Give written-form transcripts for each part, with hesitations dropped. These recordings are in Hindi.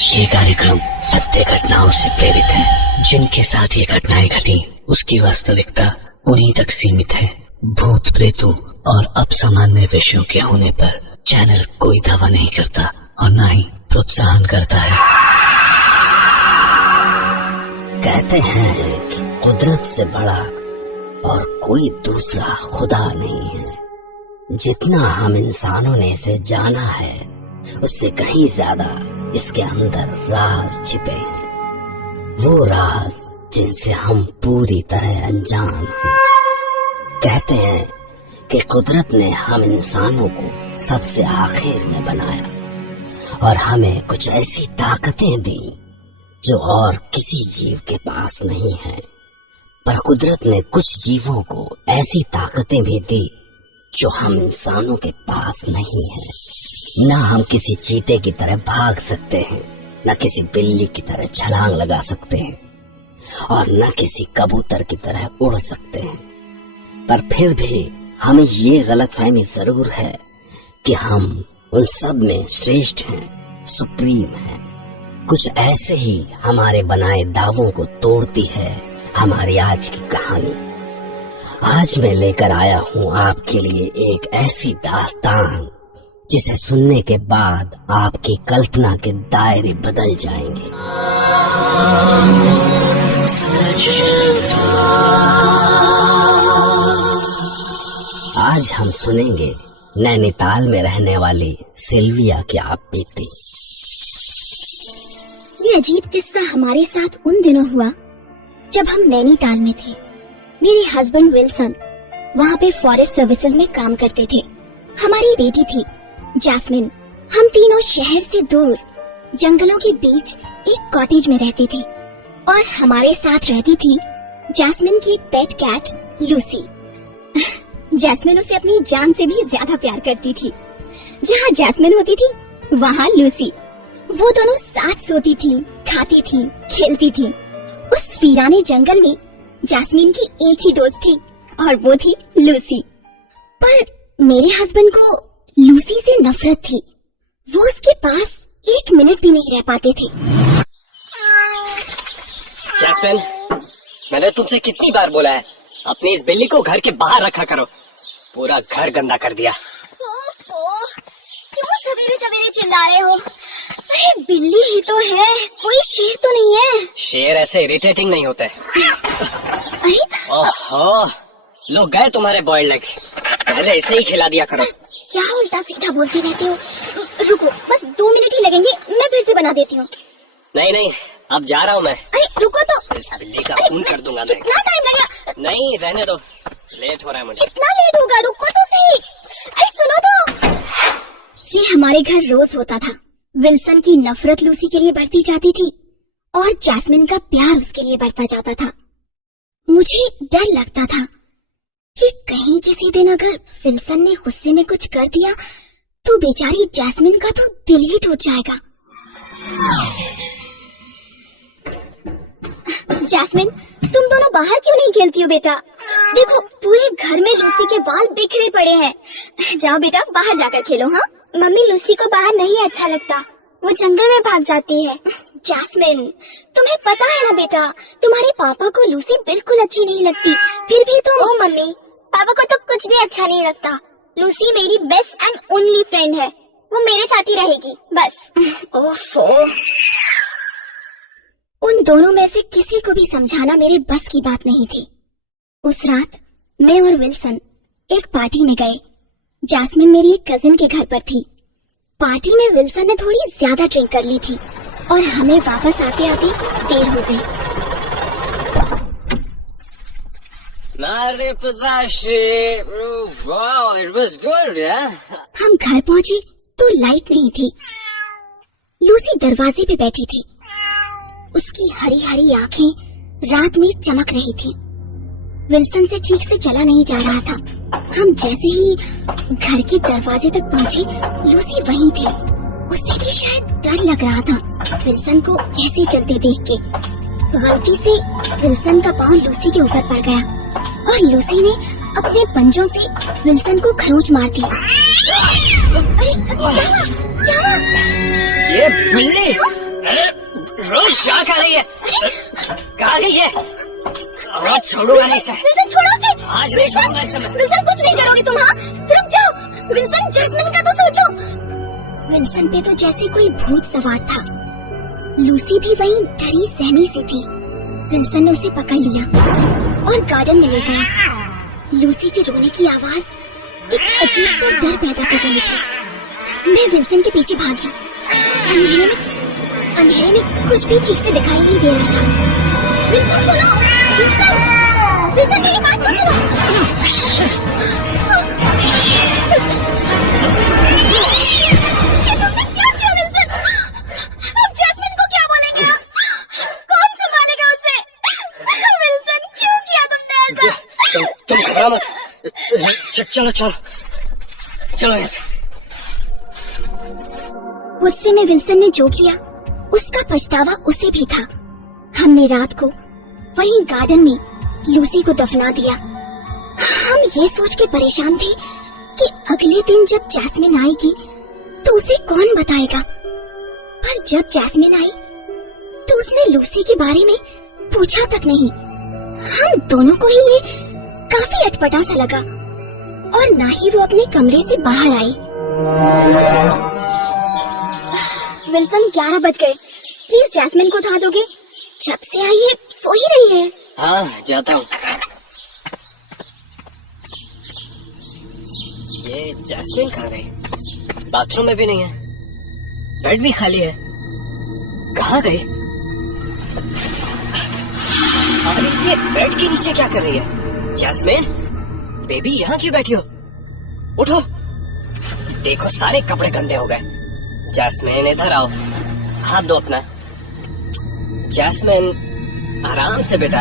ये कार्यक्रम सत्य घटनाओं से प्रेरित है। जिनके साथ ये घटनाएं घटी उसकी वास्तविकता उन्हीं तक सीमित है। भूत प्रेतों और असामान्य विषयों के होने पर चैनल कोई दावा नहीं करता और न ही प्रोत्साहन करता है। कहते हैं कि कुदरत से बड़ा और कोई दूसरा खुदा नहीं है। जितना हम इंसानों ने इसे जाना है उससे कहीं ज्यादा इसके अंदर राज छिपे हैं। वो राज जिनसे हम पूरी तरह अनजान हैं। कहते हैं कि कुदरत ने हम इंसानों को सबसे आखिर में बनाया और हमें कुछ ऐसी ताकतें दी जो और किसी जीव के पास नहीं है। पर कुदरत ने कुछ जीवों को ऐसी ताकतें भी दी जो हम इंसानों के पास नहीं है। न हम किसी चीते की तरह भाग सकते हैं, न किसी बिल्ली की तरह छलांग लगा सकते हैं और न किसी कबूतर की तरह उड़ सकते हैं। पर फिर भी हमें ये गलतफहमी जरूर है कि हम उन सब में श्रेष्ठ हैं, सुप्रीम हैं। कुछ ऐसे ही हमारे बनाए दावों को तोड़ती है हमारी आज की कहानी। आज मैं लेकर आया हूँ आपके लिए एक ऐसी दास्तान जिसे सुनने के बाद आपकी कल्पना के दायरे बदल जाएंगे। आज हम सुनेंगे नैनीताल में रहने वाली सिल्विया की आप बीती। ये अजीब किस्सा हमारे साथ उन दिनों हुआ जब हम नैनीताल में थे। मेरे हस्बैंड विल्सन वहाँ पे फॉरेस्ट सर्विसेज में काम करते थे। हमारी बेटी थी जैस्मिन। हम तीनों शहर से दूर जंगलों के बीच एक कॉटेज में रहते थे और हमारे साथ रहती थी जैस्मिन की पेट कैट लूसी। जैस्मिन उसे अपनी जान से भी ज्यादा प्यार करती थी। जहाँ जैस्मिन होती थी वहाँ लूसी। वो दोनों साथ सोती थी, खाती थी, खेलती थी। उस वीराने जंगल में जैस्मिन की एक ही दोस्त थी और वो थी लूसी। पर मेरे हस्बैंड को लूसी से नफरत थी। वो उसके पास एक मिनट भी नहीं रह पाते थे। जैस्मिन, मैंने तुमसे कितनी बार बोला है अपनी इस बिल्ली को घर के बाहर रखा करो। पूरा घर गंदा कर दिया। क्यों सवेरे सवेरे चिल्ला रहे हो? अरे बिल्ली ही तो है, कोई शेर तो नहीं है। शेर ऐसे इरिटेटिंग नहीं होते। अरे ओहो, लोग गए तुम्हारे बॉइल्ड एग्स। पहले इसे ही खिला दिया करो। क्या उल्टा सीधा बोलते रहते हो? रुको, बस 2 मिनट ही लगेंगे, मैं फिर से बना देती हूँ। नहीं, अब जा रहा हूँ मैं। अरे रुको तो। इस बिल्ली का खून कर दूंगा मैं। कितना टाइम लगेगा? नहीं, रहने दो, लेट हो रहा है मुझे। कितना लेट होगा? रुको तो सही। अरे सुनो तो। ये हमारे घर रोज होता था। विल्सन की नफरत लूसी के लिए बढ़ती जाती थी और जैस्मिन का प्यार उसके लिए बढ़ता जाता था। मुझे डर लगता था कि कहीं किसी दिन अगर विल्सन ने गुस्से में कुछ कर दिया तो बेचारी जैस्मिन का तो दिल ही टूट जाएगा। जैस्मिन, तुम दोनों बाहर क्यों नहीं खेलती हो बेटा? देखो पूरे घर में लूसी के बाल बिखरे पड़े हैं। जाओ बेटा बाहर जाकर खेलो। हाँ मम्मी, लूसी को बाहर नहीं अच्छा लगता, वो जंगल में भाग जाती है। जैस्मिन, तुम्हें पता है ना बेटा, तुम्हारे पापा को लूसी बिल्कुल अच्छी नहीं लगती, फिर भी तुम। ओ मम्मी, पापा को तो कुछ भी अच्छा नहीं लगता। लूसी मेरी बेस्ट एंड ओनली फ्रेंड है, वो मेरे साथ ही रहेगी बस। ओफो। उन दोनों में से किसी को भी समझाना मेरे बस की बात नहीं थी। उस रात मैं और विल्सन एक पार्टी में गए। जैस्मिन मेरी एक कजिन के घर पर थी। पार्टी में विल्सन ने थोड़ी ज्यादा ड्रिंक कर ली थी और हमें वापस आते आते देर हो गई। हम घर पहुँचे तो लाइट नहीं थी। लूसी दरवाजे पे बैठी थी। उसकी हरी हरी आंखें रात में चमक रही थी। विल्सन से ठीक से चला नहीं जा रहा था। हम जैसे ही घर के दरवाजे तक पहुँचे, लूसी वहीं थी। उसे भी शायद डर लग रहा था विल्सन को ऐसे चलते देख के। गलती से विल्सन का पाँव लूसी के ऊपर पड़ गया और लूसी ने अपने पंजों से विल्सन को खरोंच मार दी। अरे क्या हुआ? ये बिल्ली, है? कहाँ गई है? आज छोड़ूंगा नहीं इसे। विल्सन छोड़ो उसे। आज नहीं छोड़ूंगा इसे मैं। विल्सन कुछ नहीं करोगे तुम? हाँ रुक जाओ विल्सन, जैस्मिन का तो सोचो। विल्सन पे तो जैसे कोई भूत सवार था। लूसी भी वहीं डरी सहमी सी थी। विल्सन ने उसे पकड़ लिया और गार्डन में ले गया। लूसी के रोने की आवाज एक अजीब सा डर पैदा कर रही थी। मैं विल्सन के पीछे भागी। अंधेरे में कुछ भी ठीक से दिखाई नहीं दे रहा था। विल्सन सुनो, विल्सन, विल्सन मेरी बात तो सुनो। ये तुमने क्या किया विल्सन? अब जैस्मिन को क्या बोलेंगे आप? कौन संभालेगा उसे? विल्सन क्यों किया तुमने ऐसा? तुम घबरा मत। चलो चलो चलो यहाँ से। गुस्से में विल्सन ने जो किया उसका पछतावा उसे भी था। हमने रात को वहीं गार्डन में लूसी को दफना दिया। हम ये सोच के परेशान थे कि अगले दिन जब जैस्मिन आएगी तो उसे कौन बताएगा। पर जब जैस्मिन आई तो उसने लूसी के बारे में पूछा तक नहीं। हम दोनों को ही ये काफी अटपटा सा लगा और ना ही वो अपने कमरे से बाहर आई। विल्सन 11 बज गए। प्लीज जैस्मिन को उठा दोगे? जब से आई है सो ही रही है। हाँ जाता हूँ। ये जैस्मिन कहाँ गई? बाथरूम में भी नहीं है, बेड भी खाली है। कहाँ गई? अरे ये बेड के नीचे क्या कर रही है? जैस्मिन बेबी यहाँ क्यों बैठी हो? उठो। देखो सारे कपड़े गंदे हो गए। जैस्मिन इधर आओ, हाथ दो अपना। जैस्मिन आराम से बेटा।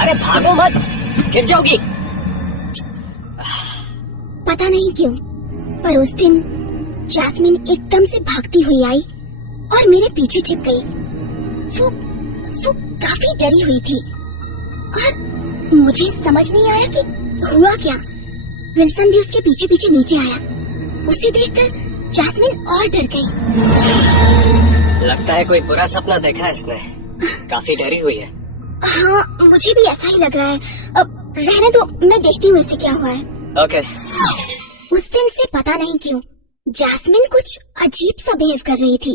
अरे भागो मत, गिर जाओगी। पता नहीं क्यों पर उस दिन जैस्मिन एकदम से भागती हुई आई और मेरे पीछे छिप गई। वो काफी डरी हुई थी और मुझे समझ नहीं आया कि हुआ क्या। विल्सन भी उसके पीछे पीछे नीचे आया। उसे देखकर जैस्मिन और डर गई। लगता है कोई बुरा सपना देखा है इसने। काफी डरी हुई है। हाँ मुझे भी ऐसा ही लग रहा है। अब रहने दो, मैं देखती हूँ इसे क्या हुआ है। ओके। उस दिन से पता नहीं क्यों जैस्मिन कुछ अजीब सा बिहेव कर रही थी।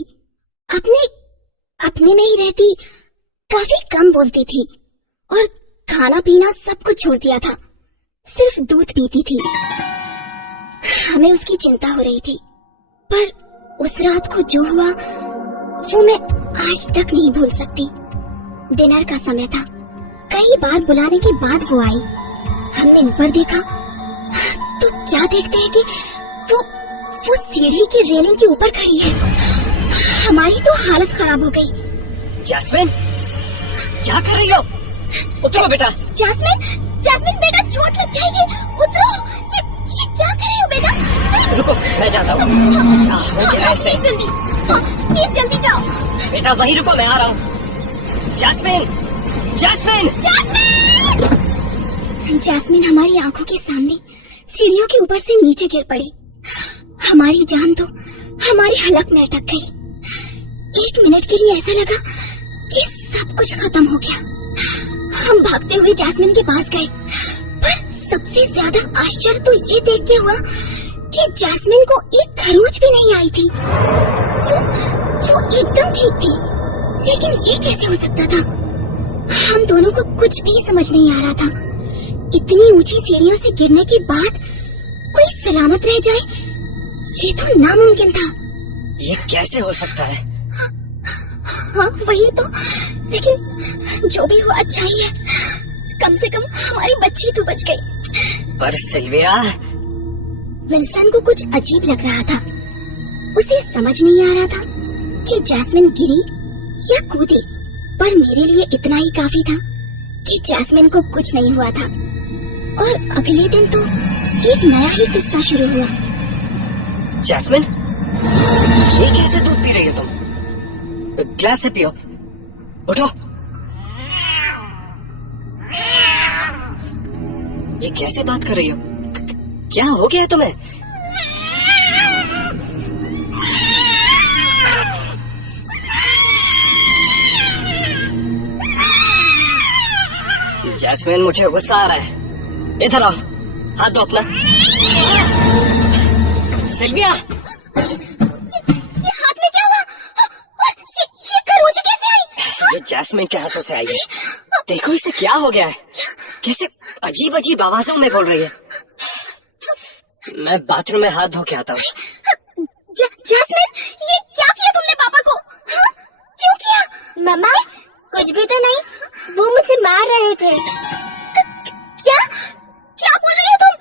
अपने में ही रहती, काफी कम बोलती थी और खाना पीना सब कुछ छोड़ दिया था। सिर्फ दूध पीती थी। हमें उसकी चिंता हो रही थी पर उस रात को जो हुआ वो मैं आज तक नहीं भूल सकती। डिनर का समय था। कई बार बुलाने के बाद वो आई। हमने ऊपर देखा तो क्या देखते हैं कि वो सीढ़ी की रेलिंग के ऊपर खड़ी है। हमारी तो हालत खराब हो गई। जैस्मिन क्या कर रही हो? उतरो बेटा। जैस्मिन बेटा चोट लग जाएगी, उतरो। ये क्या कर रही हो बेटा? रुको मैं जाता हूँ। क्या हो गया ऐसे? प्लीज जल्दी जाओ। बेटा वहीं रुको, मैं आ रहा हूँ। जैस्मिन जैस्मिन जैस्मिन हमारी आंखों के सामने सीढ़ियों के ऊपर से नीचे गिर पड़ी। हमारी जान तो हमारी हलक में अटक गई। 1 मिनट के लिए ऐसा लगा कि सब कुछ खत्म हो गया। हम भागते हुए जैस्मिन के पास गए पर सबसे ज्यादा आश्चर्य तो ये देख के हुआ कि जैस्मिन को एक खरोच भी नहीं आई थी। वो एकदम ठीक थी। लेकिन ये कैसे हो सकता था? हम दोनों को कुछ भी समझ नहीं आ रहा था। इतनी ऊंची सीढ़ियों से गिरने के बाद कोई सलामत रह जाए, ये तो नामुमकिन था। ये कैसे हो सकता है? हाँ वही तो, लेकिन जो भी हुआ अच्छा ही है। कम से कम हमारी बच्ची तो बच गई। पर सिल्विया, विल्सन को कुछ अजीब लग रहा था। उसे समझ नहीं आ रहा था कि जैस्मिन गिरी या कूदी, पर मेरे लिए इतना ही काफी था कि जैस्मिन को कुछ नहीं हुआ था। और अगले दिन तो एक नया ही किस्सा शुरू हुआ। जैस्मिन ये कैसे दूध पी रही हो तुम? ग्लास से पियो। उठो। ये कैसे बात कर रही हो? क्या हो गया है तुम्हें? जैस्मिन, मुझे गुस्सा आ रहा है। इधर आओ, हाथ दो अपना। सिल्विया, ये हाथ में क्या हुआ? ये कर मुझे कैसे आई? ये जैस्मिन के हाथों से आई है। देखो इसे क्या हो गया है, कैसे अजीब अजीब आवाजों में बोल रही है। मैं बाथरूम में हाथ धो के आता हूँ। जैस्मिन, ये क्या किया तुमने पापा को? हाँ? क्यों किया? मम्मा, कुछ भी तो नहीं, वो मुझे मार रहे थे। क्या क्या बोल रही हो तुम?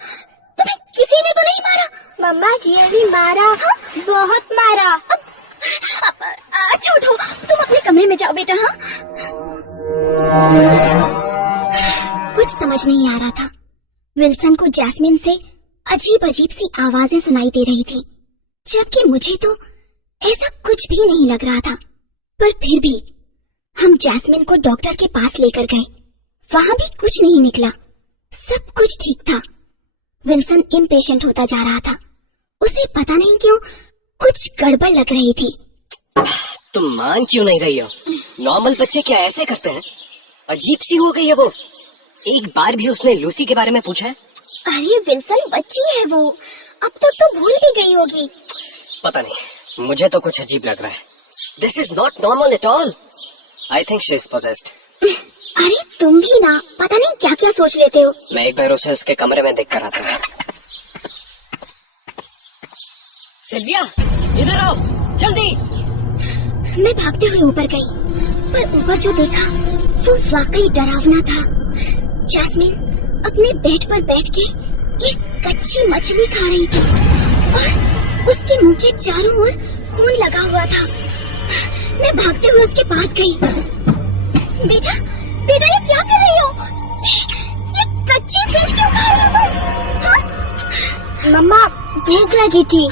तुम्हें किसी ने तो नहीं मारा? मम्मा रियली मारा, हाँ? बहुत मारा। अच्छा उठो, तुम अपने कमरे में जाओ बेटा। हाँ, कुछ समझ नहीं आ रहा था। विल्सन को जैस्मिन से अजीब अजीब सी आवाजें सुनाई दे रही थी, जबकि मुझे तो ऐसा कुछ भी नहीं लग रहा था। पर फिर भी हम जैस्मिन को डॉक्टर के पास लेकर गए। वहां भी कुछ नहीं निकला, सब कुछ ठीक था। विल्सन इम्पेशेंट होता जा रहा था। उसे पता नहीं क्यों कुछ गड़बड़ लग रही थी। तुम मान क्यों नहीं रही हो? नॉर्मल बच्चे क्या ऐसे करते हैं? अजीब सी हो गई है वो। एक बार भी उसने लूसी के बारे में पूछा है? अरे विल्सन, बच्ची है वो, अब तक तो भूल भी गई होगी। पता नहीं, मुझे तो कुछ अजीब लग रहा है। This is not normal at all. I think she is possessed. अरे तुम भी ना, पता नहीं क्या क्या सोच लेते हो। मैं एक बार उसे उसके कमरे में देख कर आता हूँ। सिल्विया, इधर आओ जल्दी। मैं भागते हुए ऊपर गई, पर ऊपर जो देखा वो वाकई डरावना था। जैस्मिन अपने बेड पर बैठ के एक कच्ची मछली खा रही थी और उसके मुंह के चारों ओर खून लगा हुआ था। मैं भागते हुए उसके पास गई। बेटा, बेटा ये क्या कर रही हो? ये कच्ची फिश क्यों खा रही हो तुम? हाँ? मम्मा, भूख लगी थी।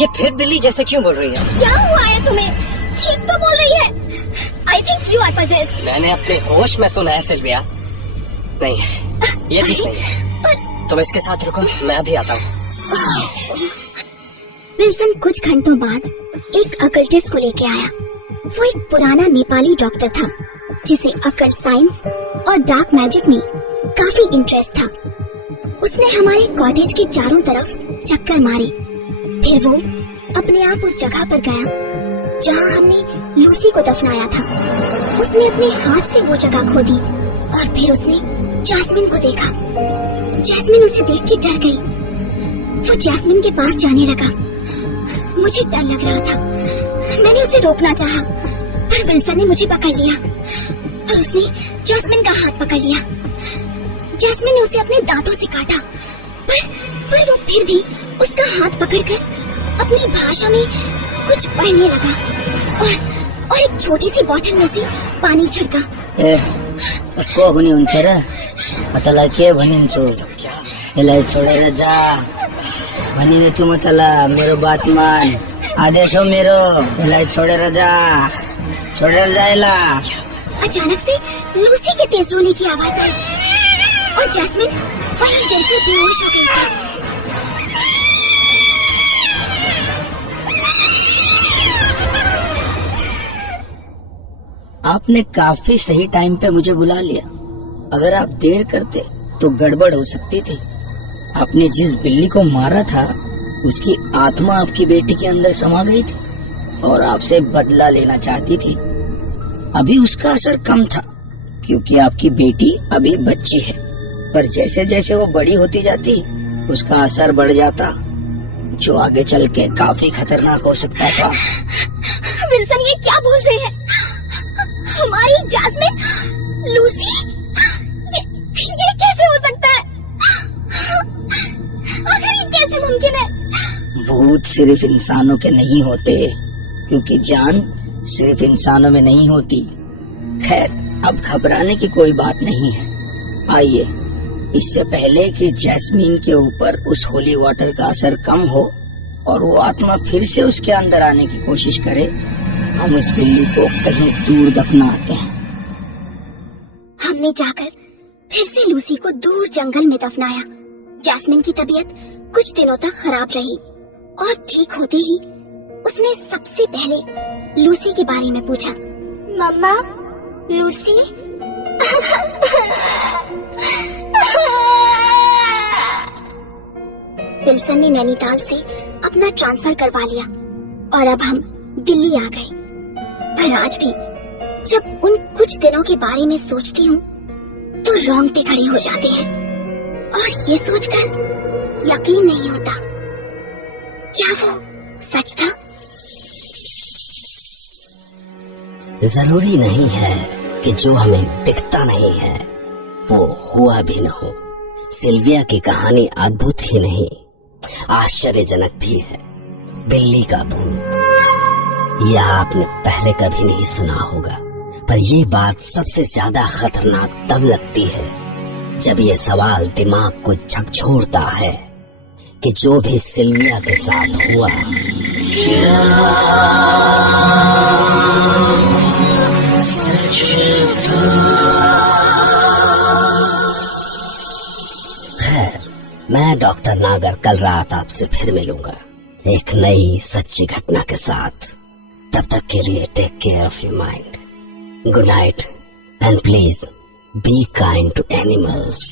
ये फिर बिल्ली जैसे क्यों बोल रही है? क्या हुआ है तुम्हें? ठीक तो बोल रही है। I think you are possessed. मैंने अपने होश में सुना है सिल्विया। नहीं, ये ठीक नहीं है। तुम इसके साथ रुको, मैं अभी आता हूँ। विल्सन कुछ घंटों बाद एक अकल्टिस्ट को लेके आया। वो एक पुराना नेपाली डॉक्टर था जिसे अकल्ट साइंस और डार्क मैजिक में काफी इंटरेस्ट था। उसने हमारे कॉटेज के चारों तरफ चक्कर मारे। फिर वो अपने आप उस जगह पर गया जहाँ हमने लूसी को दफनाया था। उसने अपने हाथ से वो जगह खोदी और फिर उसने जैस्मिन को देखा। जैस्मिन उसे देख के डर गई। वो जैस्मिन के पास जाने लगा। मुझे डर लग रहा था। मैंने उसे रोकना चाहा, पर विल्सन ने मुझे पकड़ लिया और उसने जैस्मिन का हाथ पकड़ लिया। जैस्मिन ने उसे अपने दांतों से काटा, पर वो फिर भी उसका हाथ पकड़कर अपनी भाषा में कुछ पढ़ने लगा और एक छोटी सी बोतल में से पानी छिड़का। को हुने हुन्छ र? तँलाई के भनिन्छु, यसलाई छोडेर जा भनिने छु म तँलाई। मेरो बात मान, आदेश हो मेरो, यसलाई छोडेर जा, छोडेर जा यसलाई। अचानक से लूसी के तेज रोने की आवाज आई और जैस्मिन वहीं गिर के बेहोश हो गई थी। आपने काफी सही टाइम पे मुझे बुला लिया। अगर आप देर करते तो गड़बड़ हो सकती थी। आपने जिस बिल्ली को मारा था उसकी आत्मा आपकी बेटी के अंदर समा गई थी और आपसे बदला लेना चाहती थी। अभी उसका असर कम था क्योंकि आपकी बेटी अभी बच्ची है, पर जैसे जैसे वो बड़ी होती जाती उसका असर बढ़ जाता, जो आगे चल के काफी खतरनाक हो सकता था। विल्सन ये क्या बोल रहे हैं? हमारी जैस्मिन, लूसी, ये कैसे हो सकता है? आखिर ये कैसे मुमकिन है? भूत सिर्फ इंसानों के नहीं होते, क्योंकि जान सिर्फ इंसानों में नहीं होती। खैर, अब घबराने की कोई बात नहीं है। आइए, इससे पहले कि जैस्मीन के ऊपर उस होली वाटर का असर कम हो और वो आत्मा फिर से उसके अंदर आने की कोशिश करे, हम उस बिल्ली को कहीं दूर दफनाते हैं। हमने जाकर फिर से लूसी को दूर जंगल में दफनाया। जैस्मिन की तबीयत कुछ दिनों तक खराब रही और ठीक होते ही उसने सबसे पहले लूसी के बारे में पूछा। मम्मा, लूसी, विल्सन ने नैनीताल से अपना ट्रांसफर करवा लिया और अब हम दिल्ली आ गए। पर आज भी जब उन कुछ दिनों के बारे में सोचती हूँ तो रोंगटे खड़े हो जाते हैं और ये सोचकर यकीन नहीं होता क्या वो सच था। जरूरी नहीं है कि जो हमें दिखता नहीं है वो हुआ भी न हो। सिल्विया की कहानी अद्भुत ही नहीं, आश्चर्यजनक भी है। बिल्ली का भूत, यह आपने पहले कभी नहीं सुना होगा, पर यह बात सबसे ज्यादा खतरनाक तब लगती है जब यह सवाल दिमाग को झकझोरता है कि जो भी सिल्विया के साथ हुआ खैर, मैं डॉक्टर नागर कल रात आपसे फिर मिलूंगा एक नई सच्ची घटना के साथ। तब तक के लिए take care of your mind. Good night and please be kind to animals.